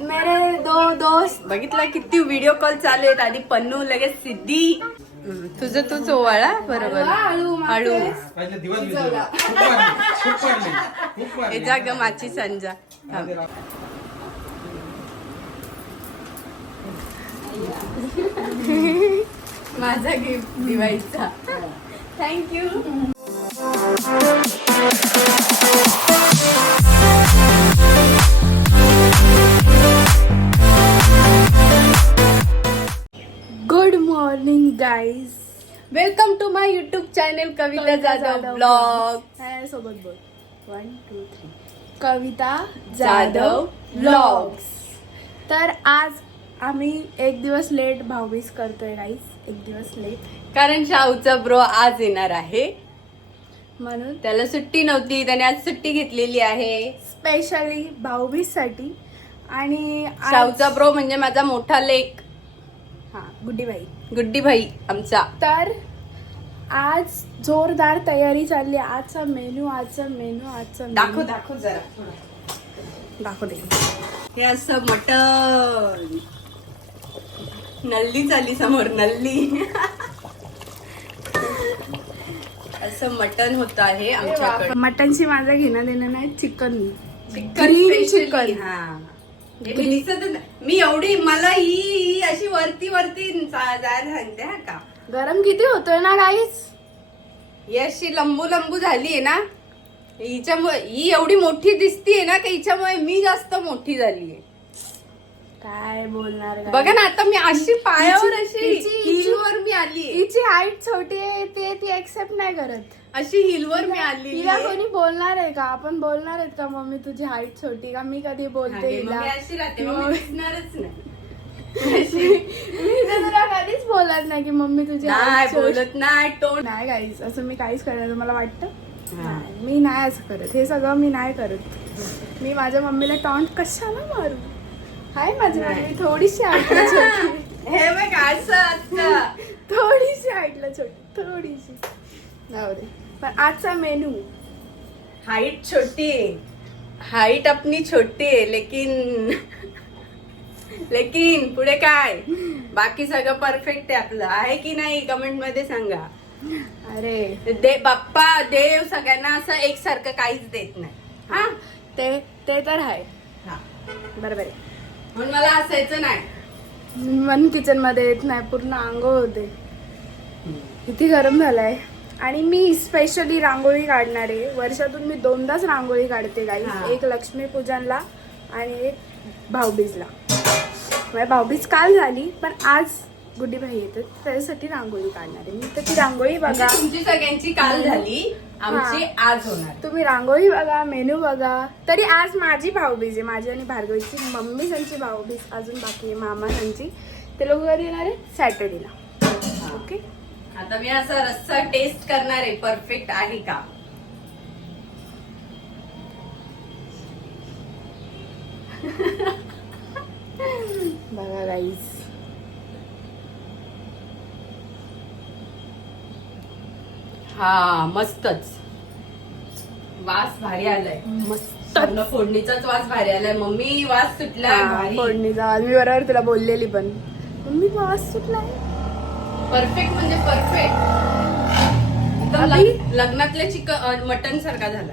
मेरे दो दोस्त. बघितलं किती व्हिडिओ कॉल चालू आहेत. आधी पन्नू लगेच सिद्धी. तुझं तूच ओवाळा बरोबर. हळू. हे जा ग माझी संजा. माझा गिफ्ट दिवाळीचा. Thank you guys welcome to my YouTube channel Kavita Jadhav blog सोबत बोल one two three Kavita Jadhav. Blogs तर आज आम्ही एक दिवस लेट भाऊबीज करतोय गाईज एक दिवस लेट कारण शाहूचा ब्रो आज येणार आहे. म्हणून त्याला सुट्टी नव्हती त्याने आज सुट्टी घेतलेली आहे. स्पेशली भाऊबीजसाठी आणि आज- शाहूचा ब्रो म्हणजे माझा मोठा लेक हा गुड्डीबाई गुड्डी भाई आमचा. तर आज जोरदार तयारी चालली. आजचा मेनू आजचा मेनू आजचा. दाखव दाखव जरा. दाखव दे. हे असं मटन नल्ली चाली समोर नल्ली. असं मटन होत आहे आमच्याकडे. मटनची माझं घेणं देणं नाही चिकन. Chicken chicken. हा. हे मी दिसतच नाही. मी एवढी मला ही ही अशी वरती वरती जा- जायला सांगते हा का? गरम किती होतोय ना गाईच ही अशी लंबू लंबू झालीये ना हिच्यामुळे ही एवढी मोठी दिसतीये ना की हिच्यामुळे मी जास्त मोठी झालीये. काय बोलणार? बघा ना आता मी अशी पायावर अशी हिलवर मी आली. हिची हाईट छोटी आहे ते ती एक्सेप्ट नाही करत. अशी हिलवर मी आली तिला कोणी बोलणार आहे का? आपण बोलणार आहेत का मम्मी तुझी हाईट छोटी का? मी कधी बोलते हिला? अशी राहते दिसणारच नाही. मी तर तुला कधीच बोलत नाही की मम्मी तुझी नाही बोलत नाही तोंड नाही गाईज असं मी काहीच करायचं मला वाटतं? मी नाही असं करत. हे सगळं मी नाही करत. मी माझ्या मम्मीला टॉन्ट कशाला मारू? हाय माझी. मम्मी थोडीशी ऐकलं छोटी. हे बघ असं आता थोडीशी ऐकलं छोटी थोडीशी. जाऊ दे. पण आजचा मेनू. हाइट छोटी. है हाइट अपनी छोटी है लेकिन. लेकिन पुढे काय? बाकी सगळं परफेक्ट आहे आपलं. आहे की नाही कमेंटमध्ये सांगा. अरे. दे बाप्पा देव सगळ्यांना असं एकसारखं काहीच देत नाही. हा? ते ते तर आहे. हा. बरोबर आहे. म्हणून मला असायचं नाही. मन किचनमध्ये येत नाही पूर्ण आंघोळ होते. किती गरम झालाय. आणि मी स्पेशली रांगोळी काढणार आहे. वर्षातून मी दोनदाच रांगोळी काढते गाई. एक लक्ष्मीपूजनला आणि एक भाऊबीजला. म्हणजे भाऊबीज काल झाली पण आज गुड्डीबाई येतात त्याच्यासाठी रांगोळी काढणार आहे. मी तर ती रांगोळी बघा. म्हणजे तुमची सगळ्यांची काल झाली आमची आज होणार तुम्ही रांगोळी बघा मेनू बघा. तरी आज माझी भाऊबीज आहे माझी आणि भार्गवीची मम्मी सांची भाऊबीज अजून बाकी आहे मामा सांची. ते लोक कधी येणार आहे? सॅटर्डेला ओके आता मी असा रस्सा टेस्ट करणार आहे परफेक्ट आहे का? बघा गाईज हा मस्तच. वास भारी आलाय. मस्त फोडणीचाच वास भारी आलाय. मम्मी वास सुटलाय. हा, भारी. फोडणीचा आज मी बरोबर तुला बोललेली पण. मम्मी वास सुटलाय. परफेक्ट म्हणजे परफेक्ट लग्नातल्या चिकन मटन सारखा झाला.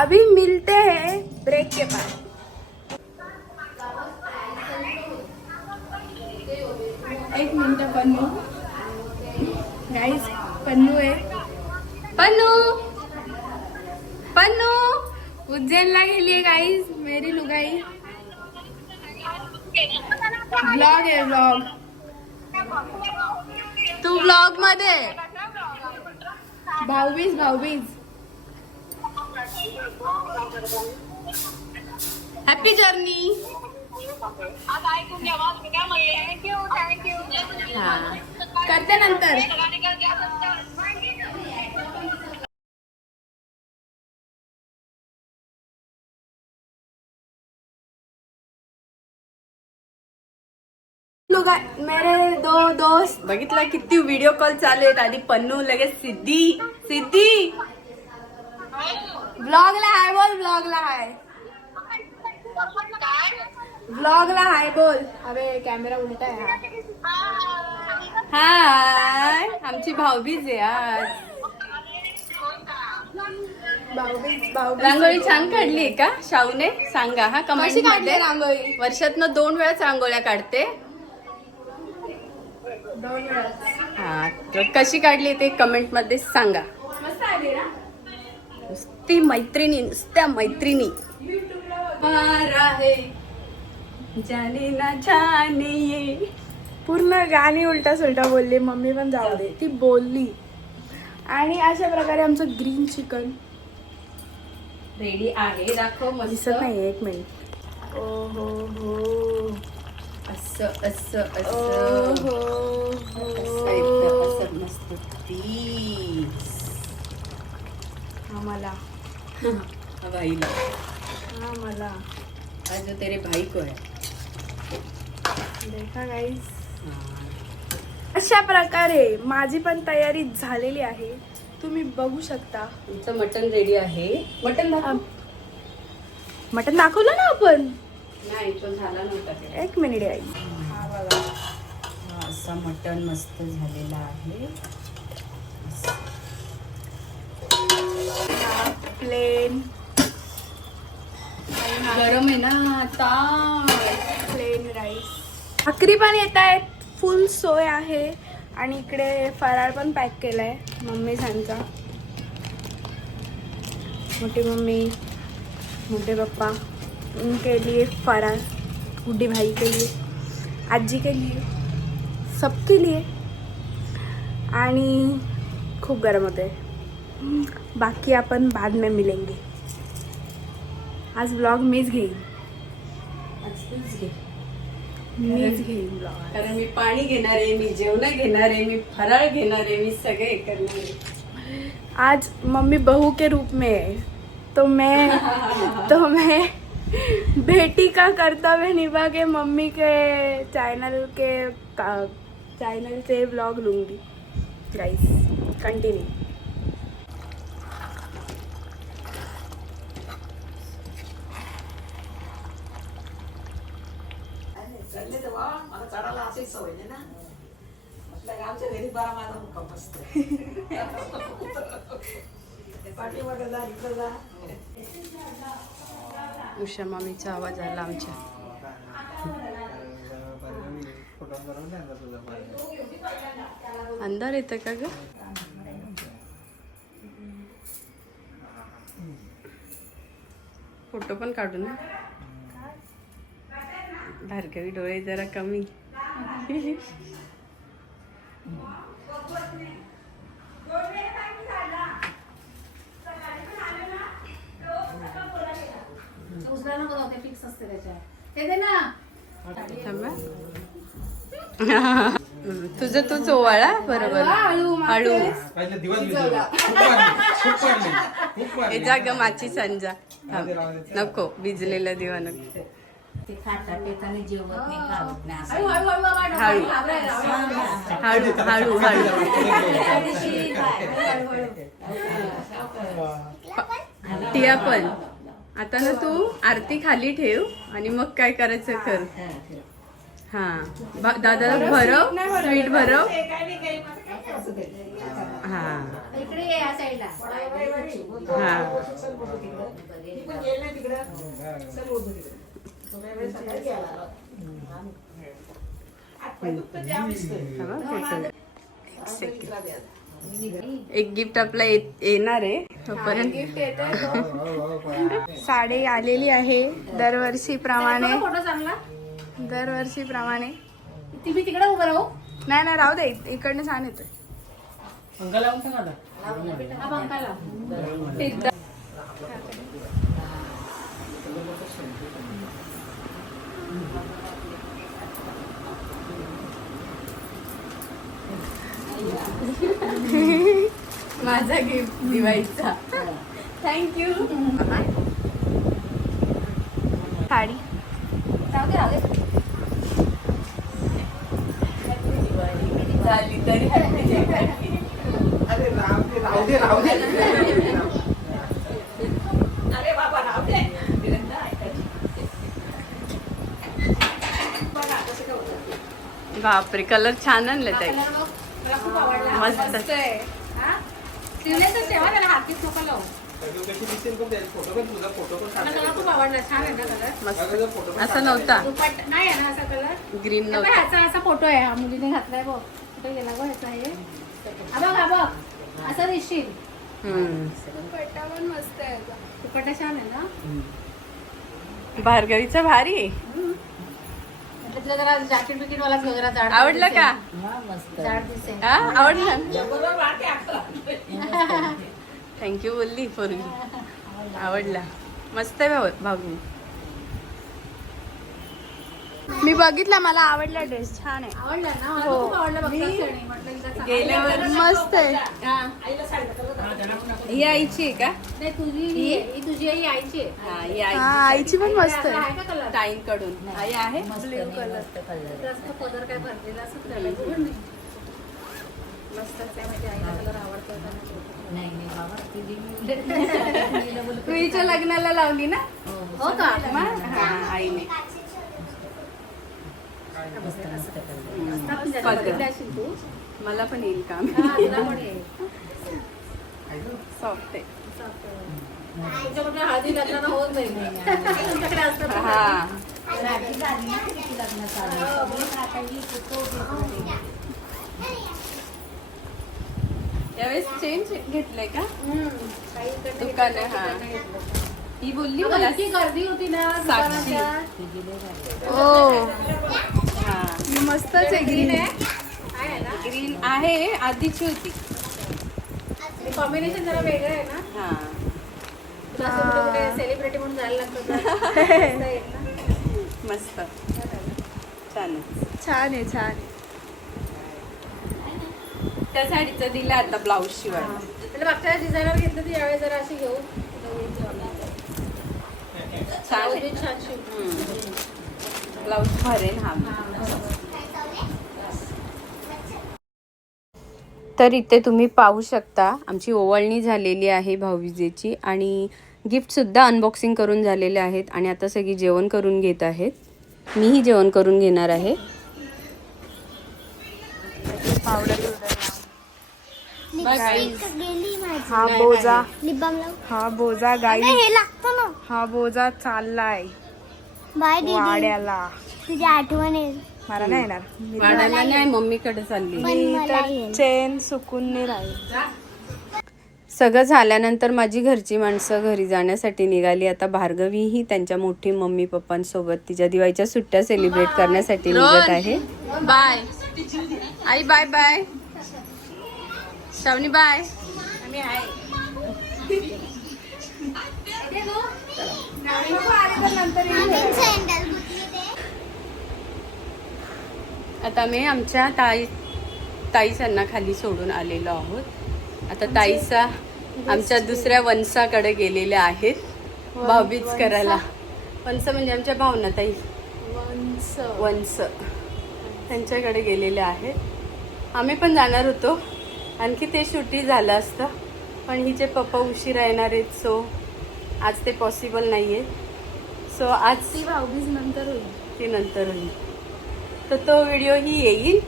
अभी मिलते हैं. ब्रेक के बाद. एक मिनिट पन्नू. गाईज पन्नू आहे पन्नू पन्नू उज्जैनला गेली आहे गाईज मेरी लुगाई। ब्लॉग आहे ब्लॉग तू ब्लॉग मध्ये भाऊबीज भाऊबीज। हॅपी जर्नी करते नंतर। मेरे दो दोस्त. बघितलं किती व्हिडिओ कॉल चालू आहेत. आधी पन्नू लगेच सिद्धी सिद्धी. ब्लॉगला आहे बोल ब्लॉगला आहे ब्लॉगला हाय बोल. अबे कॅमेरा उलटा आहे हा. हाय. आमची भाऊबीज आहे आज. भाऊबीज भाऊबीज. रांगोळी छान काढली का? शाहूने? सांगा हा कमेंट काढली रांगोळी. वर्षातनं दोन वेळाच रांगोळ्या काढते. हा तर कशी काढली ते कमेंटमध्ये सांगा. नुसती मैत्रिणी नुसत्या मैत्रिणी. जाने ना जाने ये. पूर्ण गाणी उलटा सुलटा बोलली मम्मी पण जाऊ दे. ती बोलली. आणि अशा प्रकारे आमचं ग्रीन चिकन रेडी आहे दाखव दिसत नाही एक मिनिट ओ हो हो. असं असं असं. असं हो असं मस्त. पीस आम्हाला. हा भाईला आम्हाला. हा जो तेरे भाई को है देखा गाईस. अशा प्रकारे माझी पण तयारी झालेली आहे. तुम्ही बघू शकता. तुमचं मटन रेडी आहे. मटन दाखव. मटन दाखवलं ना आपण? नाही तो झाला नव्हता ते. एक मिनिट आई हा असा मटन मस्त झालेला आहे. प्लेन. गरम आहे ना ताट प्लेन राईस. भाकरी पण येत आहेत. फुल सोय आहे. आणि इकडे फराळ पण पॅक केलाय. मम्मी सांचा मोठी मम्मी मोठे पप्पा. उनके लिए फराळ गुड्डी भाई के लिए आजी के लिए सबके लिए। आणि खूप गरम होते बाकी आपण बाद में मिलेंगे. आज ब्लॉग मीच घेईन. मीच घेईन. ब्लॉग कारण मी पाणी घेणार आहे मी जेवण घेणार आहे मी फराळ घेणार आहे मी सगळे करणार आहे. आज मम्मी बहू के रूप में है तो मैं तो मैं बेटी का कर्तव्य निभा के मम्मी के चैनल के चैनल से ब्लॉग लूंगी। गाइस कंटिन्यू मला चढायला अशी सवय नाही ना. गावच्या घरी बरा माझा मुक्काम असतो पाठीमागं जा इकडं जा. उषा मामीचा आवाज आला आमच्या. अंधार येतं का ग? फोटो पण काढू ना. भार्गवी डोळे जरा कमी थांबा. हम्म, तुझं तूच ओवाळा बरोबर. हळू. हे जा ग माची संजा. नको भिजलेला दिवा नको. हळू हळू. टिया पण. आता ना तू आरती खाली ठेव आणि मग काय करायचं कर. हा बा- दादा भरव स्वीट भरव. हा. हा. एक सेकंड. एक गिफ्ट आपला येणार आहे तोपर्यंत गिफ्ट येते साडी आलेली आहे दरवर्षी प्रमाणे दरवर्षी प्रमाणे तुम्ही तिकडे उभं राहू नाही नाही राहू दे इकडनं छान येतोय माझा गिफ्ट दिवाळीचा. Thank you sari. झाली तरी. अरे राहू दे, राहू दे, राहू दे. अरे बाबा राहू दे. बापरे कलर छान आणलं ताई. खूप आवडला. मस्त. हा? स्लीवलेसच ठेवा त्याला हातीत नको लावू. सगळं कशी दिसेल पण त्याचे फोटो पण तुझा फोटो पण मला कलर खूप आवडला. छान आहे ना कलर मस्त. फोटो असा नव्हता. नाही आहे ना असा कलर ग्रीन हे बघ, नव्हता. ह्याचा असा फोटो आहे. हा मुलीने घातलाय बघ. कुठे गेला बघ ह्याचा हे. हा बघ हा बघ. असं दिसशील. हम्म. दुपट्टा पण मस्त आहे. याचा. दुपट्टा छान आहे ना? भारी. आहे. म्हटलं तुला जरा जॅकेट बिकेट वाला घेऊ जरा जाड आवडलं का? दिसेल. जाड दिसेल. हा आवडलं? थँक्यू बोलली पोरगी. आवडला. मस्त आहे भाऊ भाऊ मी बघितला मला आवडला ड्रेस छान आहे. आवडला ना? मला खूप आवडला मस्त आहे. ही आईची आहे का? नाही तुझी ही आहे. ही तुझी आई आईची आहे. हा ही हा आई आईची पण मस्त आहे. आहे. का कलर ताईंकडून. आई आहे? ब्ल्यू कलर जास्त पदर काय भरलेला. मस्त असते माझ्या आईला कलर आवडतो रुईच्या लग्नाला लावली ना? हो का? हा आईने. असतात ना पदर. बघितले असेल तू मला पण येईल काम. हा, तुला पण आहे. सॉफ्ट आहे तुमच्याकडे हळदी लग्नाला होत नाही तुमच्याकडे असतात ना. हा. यावेळेस चेंज घेतलंय का? दुकान हा. ही बोलली मला. इतकी गर्दी होती ना साक्षी. हो. हा. मस्तच आहे ग्रीन आहे. ग्रीन आहे आधीची होती. कॉम्बिनेशन जरा वेगळं आहे ना? हा. सेलिब्रिटी म्हणून जायला लागतं मस्त छान. छान आहे छान आहे. त्या साडीचं दिलं आता ब्लाऊज शिवायला म्हणजे मागच्या डिझायनर घेतलं तर यावेळी जरा अशी घेऊ. छान छान शिव ब्लाऊज भरेन हा. तर इथे तुम्ही पाहू शकता आमची ओवाळणी झालेली आहे भाऊबीजेची आणि गिफ्टसुद्धा अनबॉक्सिंग करून झालेले आहेत आणि आता सगळी जेवण करून घेत आहेत. मीही जेवण करून घेणार आहे. हा बोजा. हा बोजा गाई हे हा बोजा चाललाय. वाड्याला. तुझी आठवण येईल. मला नाही येणार. मी वाढायला नाही मम्मीकडे चालली. तर चेन सुकून नाही राहील. सगळं झाल्यानंतर माझी घरची माणसं घरी जाण्यासाठी निघाली. आता भार्गवी ही त्यांच्या मोठी मम्मी पप्पांसोबत तिच्या दिवाळीच्या सुट्ट्या सेलिब्रेट करण्यासाठी निघत आहे. बाय. आई bye bye. Shravani bye. Sandal आता मी आमच्या ताई ताईसांना खाली सोडून आलेलो आहोत. आता ताईसा आमच्या दुसऱ्या वंशाकडे गेलेल्या आहेत. भाऊबीज करायला. वंश म्हणजे आमच्या भावना ताई. वंस वंश. त्यांच्याकडे गेलेले आहेत. आम्ही पण जाणार होतो. आणखी ते सुट्टी झालं असतं. पण हिचे पप्पा उशिरा येणार आहेत सो आज ते पॉसिबल नाही आहे सो आज ती भाऊबीज नंतर होईल. ती नंतर होईल. तर तो व्हिडिओ ही येईल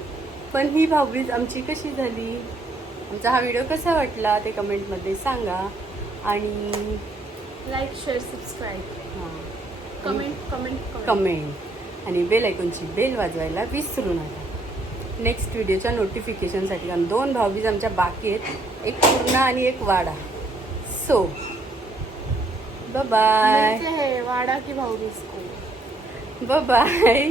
पण ही भाऊबीज आमची कशी झाली? आमचा हा व्हिडिओ कसा वाटला ते कमेंटमध्ये सांगा. आणि लाईक शेअर सबस्क्राईब हां. कमेंट कमेंट कमेंट आणि बेल ऐकूनची बेल वाजवायला विसरू नका. नेक्स्ट व्हिडिओच्या नोटिफिकेशनसाठी कारण दोन भाऊबीज आमच्या बाकी आहेत. एक पूर्णा आणि एक वाडा. सो बाय है वाडा की Bhaubeej bye